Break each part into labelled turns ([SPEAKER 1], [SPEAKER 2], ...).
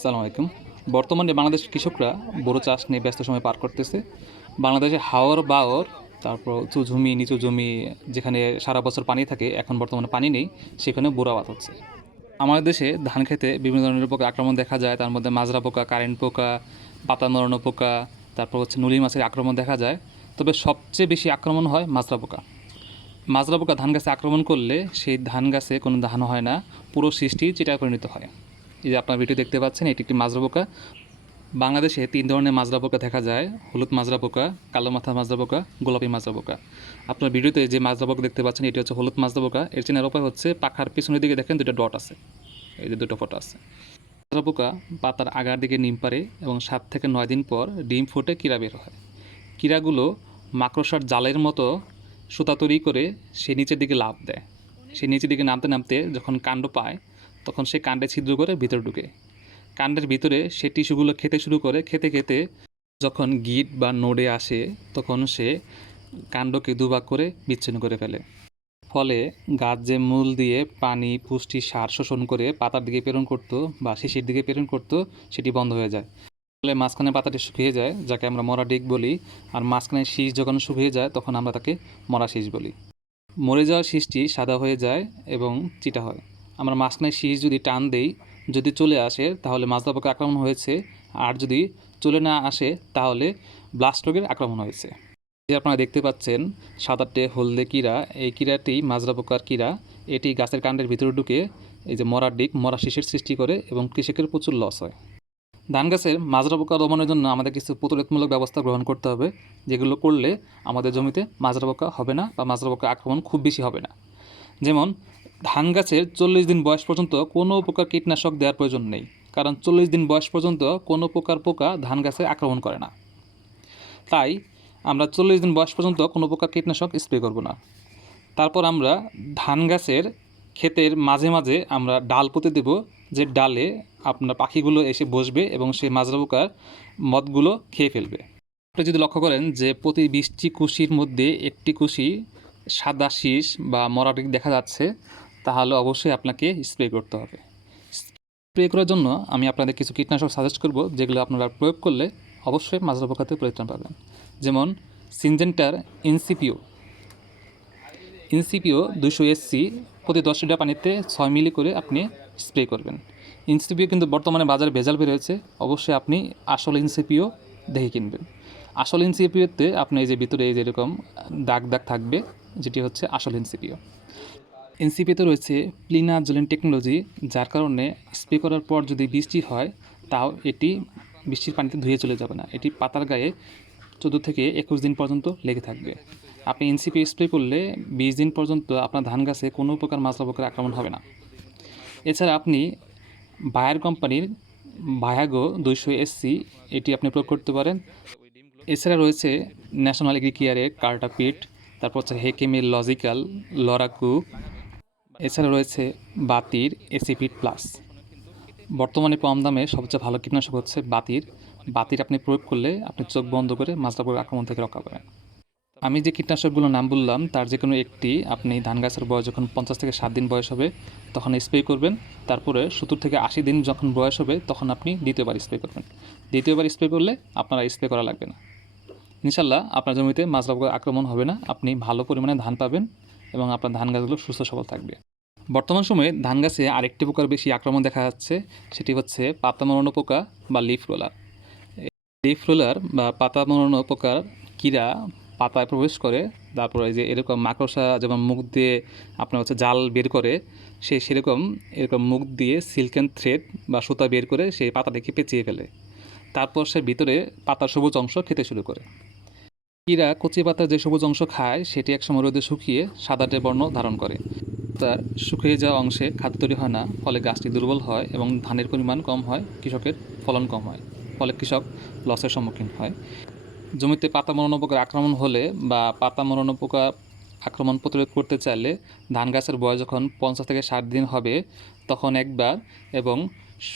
[SPEAKER 1] আসসালামু আলাইকুম। বর্তমানে বাংলাদেশ কৃষকরা বোরো চাষ নিয়ে ব্যস্ত সময় পার করতেছে। বাংলাদেশে হাওর বাওর, তারপর উঁচু জমি, নিচু জমি, যেখানে সারা বছর পানি থাকে, এখন বর্তমানে পানি নেই, সেখানে বোরো আবাদ হচ্ছে। আমাদের দেশে ধান খেতে বিভিন্ন ধরনের পোকা আক্রমণ দেখা যায়, তার মধ্যে মাজরা পোকা, কারেন্ট পোকা, পাতা নড়ানো পোকা, তারপর হচ্ছে নুলি মাছের আক্রমণ দেখা যায়। তবে সবচেয়ে বেশি আক্রমণ হয় মাজরা পোকা। মাজরা পোকা ধান গাছে আক্রমণ করলে সেই ধান গাছে কোনো ধান হয় না, পুরো সৃষ্টি চিটায় পরিণত হয়। এই যে আপনার ভিডিও দেখতে পাচ্ছেন, এটি একটি মাজরা পোকা। বাংলাদেশে তিন ধরনের মাজরা পোকা দেখা যায়। হলুদ মাজরা পোকা, কালো মাথা মাজরা পোকা, গোলাপি মাজরা পোকা। আপনার ভিডিওতে যে মাজরা পোকা দেখতে পাচ্ছেন, এটি হচ্ছে হলুদ মাজরা পোকা। এর চেনার উপায় হচ্ছে পাখার পিছনের দিকে দেখেন দুটো ডট আছে। এই যে দুটো ফটো আছে। মাজরা পোকা পাতার আগার দিকে ডিম পারে এবং সাত থেকে নয় দিন পর ডিম ফুটে কিরা বের হয়। কিরাগুলো মাকড়সার জালের মতো সুতা তৈরি করে সে নিচের দিকে লাভ দেয়। সে নিচের দিকে নামতে নামতে যখন কাণ্ড পায় তখন সে কাণ্ডে ছিদ্র করে ভিতরে ঢুকে। কাণ্ডের ভিতরে সে টিস্যুগুলো খেতে শুরু করে, খেতে খেতে যখন গিট বা নোডে আসে, তখন সে কাণ্ডকে দুভাগ করে বিচ্ছিন্ন করে ফেলে। ফলে গাছ যে মূল দিয়ে পানি, পুষ্টি, সার শোষণ করে পাতার দিকে প্রেরণ করতো বা শিশির দিকে প্রেরণ করতো, সেটি বন্ধ হয়ে যায়। ফলে মাঝখানে পাতাটি শুকিয়ে যায়, যাকে আমরা মরা ডিগ বলি, আর মাঝখানে শীষ যখন শুকিয়ে যায়, তখন আমরা তাকে মরা শীষ বলি। মরে যাওয়া শীষটি সাদা হয়ে যায় এবং চিটা হয়। আমরা মাঝখানে শীষ যদি টান দেই, যদি চলে আসে, তাহলে মাজরা পোকা আক্রমণ হয়েছে। আর যদি চলে না আসে, তাহলে ব্লাস্ট রোগের আক্রমণ হয়েছে। যে আপনারা দেখতে পাচ্ছেন সাদাটে হলদে কীরা, এই কীরাটি মাজরা পোকার কীরা, এটি গাছের কাণ্ডের ভিতরে ঢুকে এই যে মরার দিক, মরা শীষের সৃষ্টি করে এবং কৃষকের প্রচুর লস হয়। ধান গাছের মাজরা পোকা দমনের জন্য আমাদের কিছু প্রতিরোধমূলক ব্যবস্থা গ্রহণ করতে হবে, যেগুলো করলে আমাদের জমিতে মাজরা পোকা হবে না বা মাজরা পোকা আক্রমণ খুব বেশি হবে না। যেমন ধান গাছের চল্লিশ দিন বয়স পর্যন্ত কোনো প্রকার কীটনাশক দেওয়ার প্রয়োজন নেই, কারণ চল্লিশ দিন বয়স পর্যন্ত কোনো প্রকার পোকা ধান গাছে আক্রমণ করে না। তাই আমরা চল্লিশ দিন বয়স পর্যন্ত কোনো প্রকার কীটনাশক স্প্রে করব না। তারপর আমরা ধান গাছের ক্ষেতের মাঝে মাঝে আমরা ডাল পুঁতে দেব, যে ডালে আপনার পাখিগুলো এসে বসবে এবং সেই মাজরা পোকার মদগুলো খেয়ে ফেলবে। আপনি যদি লক্ষ্য করেন যে প্রতি বিশটি কুশির মধ্যে একটি কুশি সাদা শীষ বা মরাটিক দেখা যাচ্ছে তাহলে অবশ্যই আপনাকে স্প্রে করতে হবে। স্প্রে করার জন্য আমি আপনাদের কিছু কীটনাশক সাজেস্ট করব, যেগুলো আপনারা প্রয়োগ করলে অবশ্যই মাজরা পোকাতে পরিত্রাণ পাবেন। যেমন সিনজেন্টার ইনসিপিও ইনসিপিও দুশো এসসি প্রতি দশ লিটার পানিতে ছয় মিলি করে আপনি স্প্রে করবেন। ইনসিপিও কিন্তু বর্তমানে বাজারে ভেজাল বেরোয়েছে অবশ্যই আপনি আসল ইনসিপিও দেখে কিনবেন। আসল ইনসিপিওতে আপনি এই যে ভিতরে এই যেরকম দাগ দাগ থাকবে, যেটি হচ্ছে আসল ইনসিপিও এনসিপিতে রয়েছে প্লিনা জলেন টেকনোলজি, যার কারণে স্প্রে করার পর যদি বৃষ্টি হয়, তাও এটি বৃষ্টির পানিতে ধুয়ে চলে যাবে না। এটি পাতার গায়ে চোদ্দ থেকে একুশ দিন পর্যন্ত লেগে থাকবে। আপনি এনসিপি স্প্রে করলে বিশ দিন পর্যন্ত আপনার ধান গাছে কোনো প্রকার মাজরা পোকার আক্রমণ হবে না। এছাড়া আপনি বায়ার কোম্পানির ভায়াগো দুইশো এসসি, এটি আপনি প্রয়োগ করতে পারেন। এছাড়া রয়েছে ন্যাশনাল এগ্রিকেয়ারের কার্টাপিট, তারপর হচ্ছে হেকেমের লজিক্যাল, লরাকু এছাড়া রয়েছে বাতির এসিপিট প্লাস বর্তমানে কম দামে সবচেয়ে ভালো কীটনাশক হচ্ছে বাতির। বাতির আপনি প্রয়োগ করলে আপনি চোখ বন্ধ করে মাজরা আক্রমণ থেকে রক্ষা পাবেন। আমি যে কীটনাশকগুলোর নাম বললাম, তার যে কোনো একটি আপনি ধান গাছের বয়স যখন পঞ্চাশ থেকে ষাট দিন বয়স হবে, তখন স্প্রে করবেন। তারপরে সত্তর থেকে আশি দিন যখন বয়স হবে, তখন আপনি দ্বিতীয়বার স্প্রে করবেন। দ্বিতীয়বার স্প্রে করলে আপনার স্প্রে করা লাগবে না। ইনশাল্লাহ আপনার জমিতে মাজরা আক্রমণ হবে না। আপনি ভালো পরিমাণে ধান পাবেন এবং আপনার ধান গাছগুলো সুস্থ সবল থাকবে। বর্তমান সময়ে ধান গাছে আরেকটি পোকার বেশি আক্রমণ দেখা যাচ্ছে, সেটি হচ্ছে পাতা মরানো পোকা বা লিফ রোলার। লিফ রোলার বা পাতা মরানো পোকার কীরা পাতায় প্রবেশ করে, তারপরে যে এরকম মাকড়সা যেমন মুখ দিয়ে আপনার হচ্ছে জাল বের করে, সে সেরকম এরকম মুখ দিয়ে সিল্কেন থ্রেড বা সুতা বের করে সেই পাতাটাকে পেঁচিয়ে ফেলে। তারপর সে ভিতরে পাতার সবুজ অংশ খেতে শুরু করে। কীরা কচি পাতার যে সবুজ অংশ খায়, সেটি একসময় রোদে শুকিয়ে সাদাটে বর্ণ ধারণ করে। তার শুকিয়ে যাওয়া অংশে খাদ্য তৈরি হয় না, ফলে গাছটি দুর্বল হয় এবং ধানের পরিমাণ কম হয়, কৃষকের ফলন কম হয়, ফলে কৃষক লসের সম্মুখীন হয়। জমিতে পাতা মরণ পোকার আক্রমণ হলে বা পাতা মরণ পোকা আক্রমণ প্রতিরোধ করতে চাইলে ধান গাছের বয়স যখন পঞ্চাশ থেকে ষাট দিন হবে, তখন একবার এবং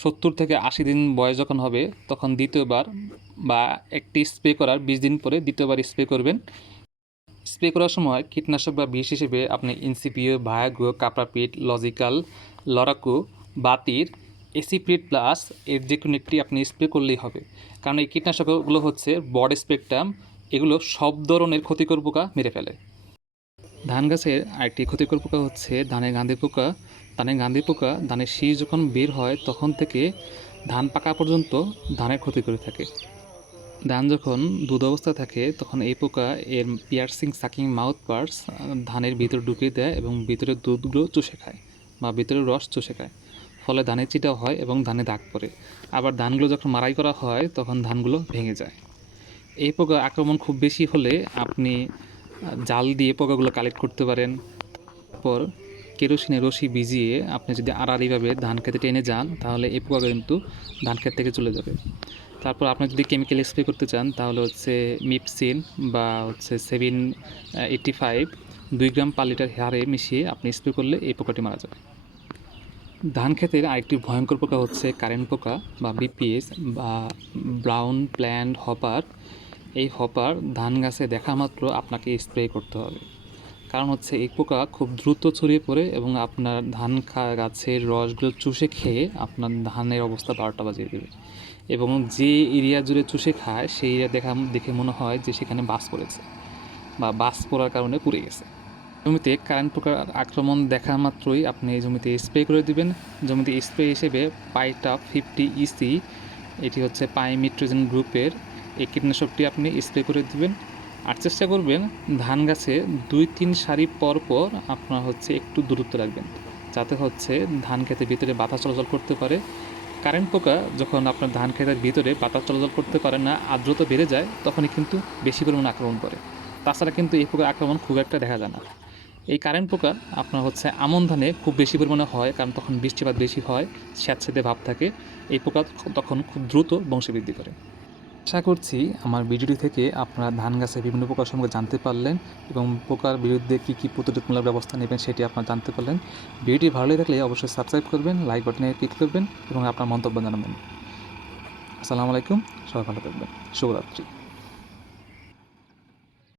[SPEAKER 1] সত্তর থেকে আশি দিন বয়স যখন হবে, তখন দ্বিতীয়বার বা একটি স্প্রে করার বিশ দিন পরে দ্বিতীয়বার স্প্রে করবেন। স্প্রে করার সময় কীটনাশক বা বিষ হিসেবে আপনি ইনসিপিও ভায়াগো কাপ্রাপিট লজিক্যাল, লরাকু, বাতির এসিপ্রিড প্লাস এর যে কোনো একটি আপনি স্প্রে করলেই হবে। কারণ এই কীটনাশকগুলো হচ্ছে বড স্পেকট্রাম, এগুলো সব ধরনের ক্ষতিকর পোকা মেরে ফেলে। ধান গাছের আরেকটি ক্ষতিকর পোকা হচ্ছে ধানের গান্ধি পোকা। ধানের গান্ধি পোকা, ধানের শীষ যখন বের হয়, তখন থেকে ধান পাকা পর্যন্ত ধানের ক্ষতি করে থাকে। ধান যখন দুধ অবস্থা থাকে, তখন এই পোকা এর পিয়ার্সিং সাকিং মাউথ পার্টস ধানের ভিতরে ঢুকিয়ে দেয় এবং ভিতরের দুধগুলো চুষে খায় বা ভিতরের রস চুষে খায়। ফলে ধানের চিটা হয় এবং ধানে দাগ পড়ে। আবার ধানগুলো যখন মারাই করা হয়, তখন ধানগুলো ভেঙে যায়। এই পোকা আক্রমণ খুব বেশি হলে আপনি জাল দিয়ে পোকাগুলো কালেক্ট করতে পারেন। পর কেরোসিনের রশি ভিজিয়ে আপনি যদি আড়াআড়িভাবে ধান খেতে টেনে যান, তাহলে এই পোকা কিন্তু ধান ক্ষেত থেকে চলে যাবে। তারপর আপনি যদি কেমিক্যাল স্প্রে করতে চান, তাহলে হচ্ছে মিপসিন বা হচ্ছে সেভেন এইটটি ফাইভ দুই গ্রাম পার লিটার হারে মিশিয়ে আপনি স্প্রে করলে এই পোকাটি মারা যাবে। ধান ক্ষেতের আরেকটি ভয়ঙ্কর পোকা হচ্ছে কারেন্ট পোকা বা বিপিএস বা ব্রাউন প্ল্যান্ট হপার এই হপার ধান গাছে দেখা মাত্র আপনাকে স্প্রে করতে হবে। কারণ হচ্ছে এই পোকা খুব দ্রুত ছড়িয়ে পড়ে এবং আপনার ধান খা, গাছের রসগুলো চুষে খেয়ে আপনার ধানের অবস্থা বারোটা বাজিয়ে দেবে। এবং যে এরিয়া জুড়ে চুষে খায়, সেই এরিয়া দেখা, দেখে মনে হয় যে সেখানে বাস পড়েছে বা বাস পড়ার কারণে পুড়ে গেছে। জমিতে কারেন্ট পোকার আক্রমণ দেখা মাত্রই আপনি জমিতে স্প্রে করে দিবেন। জমিতে স্প্রে হিসেবে পাইটা ফিফটি ইসি এটি হচ্ছে পাইমিট্রোজেন গ্রুপের, এই কীটনাশকটি আপনি স্প্রে করে দিবেন। আর চেষ্টা করবেন ধান গাছে দুই, তিন সারি পর পর আপনার হচ্ছে একটু দূরত্ব রাখবেন, যাতে হচ্ছে ধান খেতের ভিতরে বাতাস চলাচল করতে পারে। কারেন্ট পোকা যখন আপনার ধান খেতের ভিতরে বাতাস চলাচল করতে পারে না আর্দ্রতা বেড়ে যায়, তখনই কিন্তু বেশি পরিমাণে আক্রমণ করে। তাছাড়া কিন্তু এই পোকার আক্রমণ খুব একটা দেখা যায় না। এই কারেন্ট পোকা আপনার হচ্ছে আমন ধানে খুব বেশি পরিমাণে হয়, কারণ তখন বৃষ্টিপাত বেশি হয়, স্যাঁতসেঁতে ভাব থাকে। এই পোকা তখন খুব দ্রুত বংশবৃদ্ধি করে। আশা করছি আমার ভিডিওটি থেকে আপনারা ধান গাছের বিভিন্ন প্রকার সম্পর্কে জানতে পারলেন এবং পোকার বিরুদ্ধে কী কী প্রতিরোধমূলক ব্যবস্থা নেবেন সেটি আপনারা জানতে পারলেন। ভিডিওটি ভালো লেগে থাকলে অবশ্যই সাবস্ক্রাইব করবেন লাইক বাটনে ক্লিক করবেন এবং আপনার মন্তব্য জানাবেন। আসসালামু আলাইকুম, সবাই ভালো থাকবেন। শুভরাত্রি।